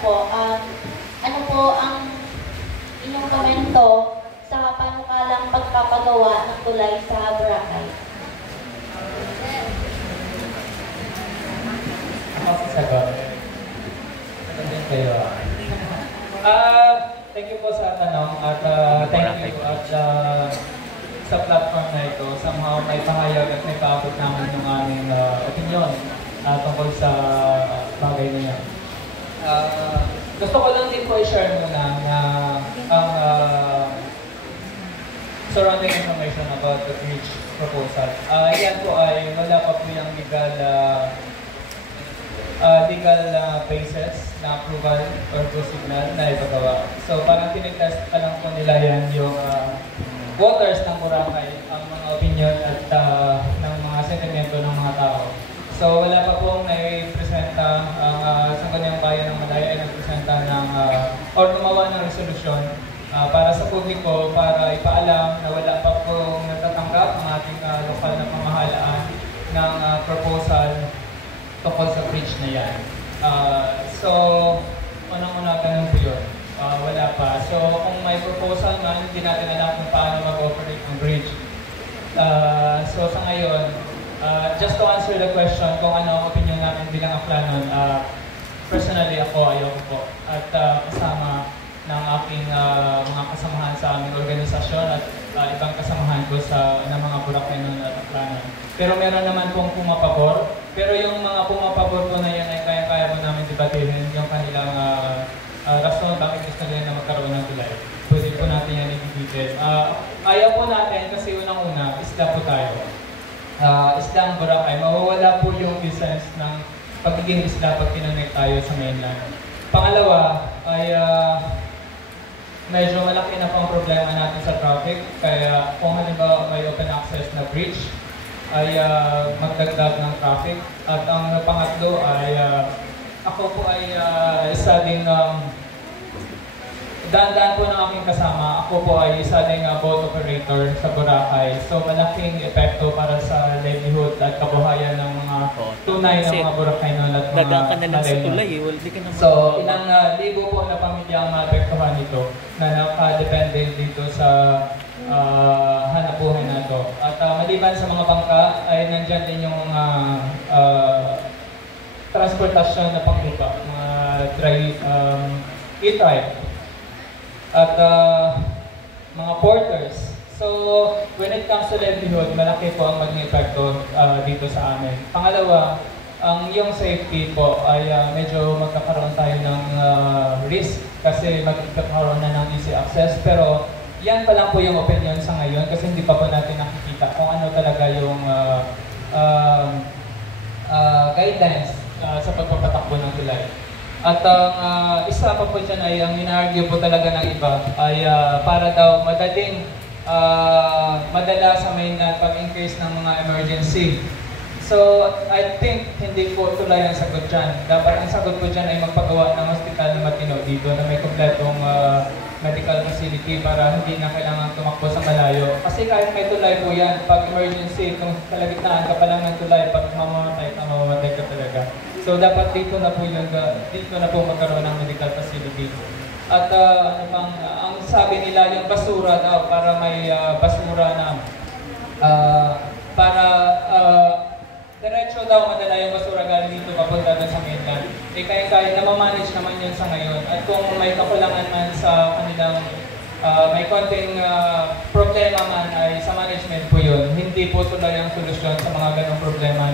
po, ano po ang inyong komento sa panukalang pagpapagawa ng tulay sa Boracay? Ako sasagot. Ano din kayo? Thank you po sa tanong at thank you at sa platform na ito. Somehow may pahayag at may paabot namin yung aming opinion tungkol sa bagay na yan. Gusto ko lang din po i-share muna na ang surrounding information about the bridge proposal. Yan po ay wala pa po yung legal basis na approval or go signal na ipagawa. So parang tinitest pa lang po nila yan yung voters ng Boracay, ang mga opinion at ng mga sentimento ng mga tao. So wala pa pong naipresenta ang Sangguniang Bayan ng Malaya ay nagpresenta ng or gumawa ng resolusyon para sa publiko para ipaalam na wala pa pong natatanggap ang ating lokal na pamahalaan ng proposal tungkol sa bridge na yan. So, unang-una ganun po yun. Wala pa. So, kung may proposal nga, hindi natin alam kung paano mag-operate ang bridge. So, sa ngayon, just to answer the question kung ano ang opinion namin bilang Aklanon, personally ako, ayoko po. At kasama ng aking mga kasamahan sa aming organisasyon at ibang kasamahan ko ng mga Boracaynon at Aklanon. Pero meron naman pong pumapabor. Pero yung mga pumapabor po na yan ay kaya-kaya po namin debatihin yung kanilang rason bakit gusto nila na magkaroon ng tulay. Pwede po natin yan i-debate. Ayaw po natin kasi unang-una, isla po tayo. Isla ang Boracay. Mawawala po yung essence ng pagiging isla pag kinonect tayo sa mainland. Pangalawa ay medyo malaki na po ang problema natin sa traffic. Kaya kung halimbawa may open access na bridge, ay magdagdag ng traffic. At ang pangatlo ay ako po ay isa din daan-daan po ng aking kasama. Ako po ay isa din boat operator sa Boracay. So malaking epekto para sa livelihood at kabuhayan ng mga tunay na mga Boracaynon at mga Malaynon. So ilang libo po na pamilya ang maapektuhan nito na nakadepende dito sa hanapuhan na ito. At maliban sa mga bangka ay nandyan din yung mga transportasyon na panglupa, mga e-trike at mga porters. So when it comes to livelihood, malaki po ang maging epekto dito sa amin. Pangalawa, ang yung safety po ay medyo magkakaroon tayo ng risk kasi magkakaroon na ng easy access. Pero yan pa lang po yung opinion sa ngayon kasi hindi pa po natin nakikita kung ano talaga yung guidelines sa pagpapatakbo ng tulay. At ang isa pa po dyan ay ang ina-argue po talaga ng iba ay para daw madala sa mainland pag in case ng mga emergency. So, I think hindi po tulay ang sagot dyan. Dapat ang sagot po dyan ay magpagawa ng hospital na matino dito na may kompletong medical facility para hindi na kailangan tumakbo sa malayo. Kasi kahit may tulay po yan, pag emergency, kung kalagitnaan ka pa lang ng tulay, pag mamamatay ka talaga. So, dapat dito na po magkaroon ng medical facility. At ang sabi nila, yung basura daw, para may basura na diretso daw madala yung basura galing dito papunta doon sa mainland. Kaya namamanage naman yun sa ngayon. At kung may kakulangan man sa kanilang may konting problema man ay sa management po yun. Hindi po tulad ang solusyon sa mga ganong problema